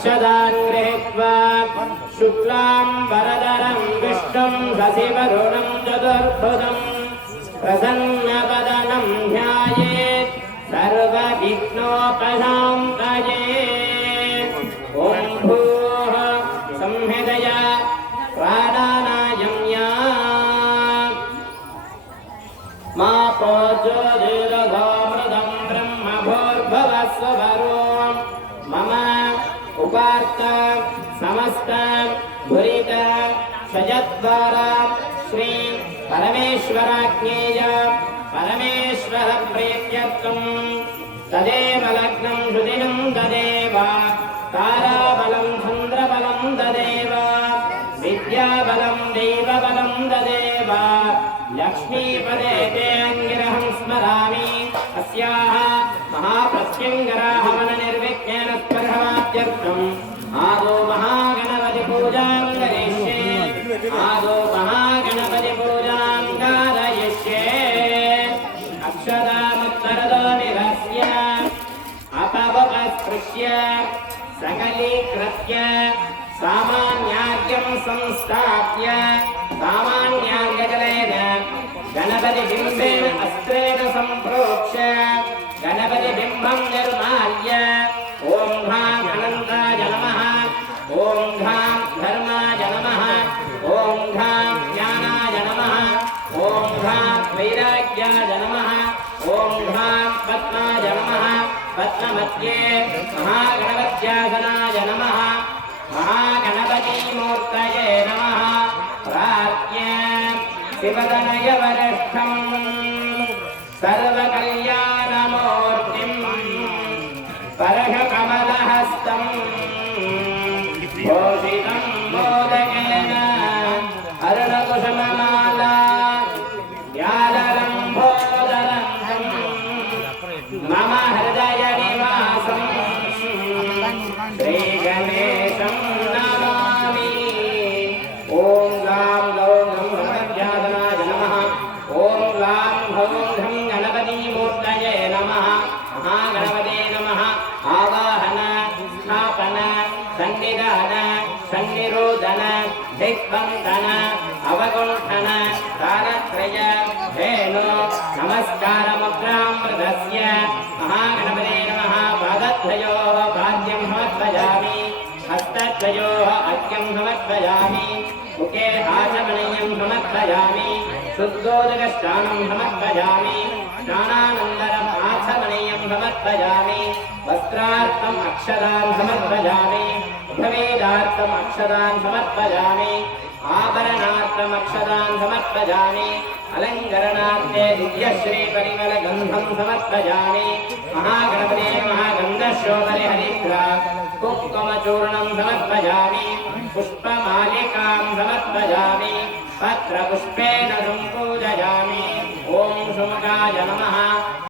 अक्षदान् गृहीत्वा शुक्लां वरदरं विष्णुं शशिवरुणं चतुर्भुजं प्रसन्नवदनं ध्यायेत् सर्वविघ्नोपशान्तये। ॐ भूः संहितया प्राणानायम्या मा प्रोज्योतिरघोमृतं ब्रह्मभूर्भुवस्वरो मम उपार्त समस्त भुरित शयद्वारा श्री परमेश्वराज्ञेय परमेश्वर प्रीत्यर्थं तदेव लग्नं सुदिनं तदेव ताराबलं चन्द्रबलं तदेव विद्याबलं दैवबलं तदेव लक्ष्मीपदे ते अङ्गिरहं स्मरामि अस्याः महाप्रत्यङ्गराहवन निर्विघ्नेन स्पर्शमाद्यर्थम् आदौ महागणपति पूजां करिष्ये आदौ महागणपति पूजां कारयिष्ये। अक्षतामुत्तरतो निरस्य अपवपस्पृश्य सकलीकृत्य सामान्यार्घ्यं संस्थाप्य सामान्यार्घ्यजलेन गणपतिबिम्बेन अस्त्रेण सम्प्रोक्ष्य गणपतिबिम्बं निर्माल्य ॐ घ्रां अनन्ताय नमः ॐ घ्रां धर्माय नमः ॐ घ्रां ज्ञानाय नमः ॐ घ्रां वैराग्याय नमः ॐ घ्रां पद्माय नमः पद्ममध्ये महागणपत्यासनाय नमः महागणपतिमूर्तये नमः प्रार्थ्य शिवतनयवरिष्ठं सर्वकल्याणमूर्तिं परशकमलहस्तं भूषितं मोदकेन अरुणकुसुममाला व्यालम्भोदरं मम हृदयनिवासं श्रीगणेशं नमामि। ॐ गां गौं गणपत्यासनाय नमः ॐ गां गौं घं गणपतिमूर्तये नमः महागणपते नमः। आवाहन स्थापन सन्निधान सन्निरोधन दिग्बन्धन अवगुण्ठन तारत्रय धेनु नमस्कारमुद्रामृतस्य महागणपते नमः। पादद्वयोः पाद्यं समर्पयामि हस्तद्वयोः अर्घ्यं समर्पयामि मुखे आचमनीयं समर्पयामि शुद्धोदकस्नानं समर्पयामि स्नानानन्तरम् आचमनीयं समर्पयामि वस्त्रार्थम् अक्षतान् समर्पयामि उपवेदार्थम् अक्षतान् समर्पयामि आभरणार्थम् अक्षतान् समर्पयामि अलङ्करणार्थे दिव्यश्रीपरिमलगन्धं समर्पयामि। महागणपते महागन्धशोभरे हरिद्रा कुङ्कुमचूर्णं समर्पयामि पुष्पमालिकां समर्पयामि पत्रपुष्पेण सम्पूजयामि। ॐ सुमुखाय नमः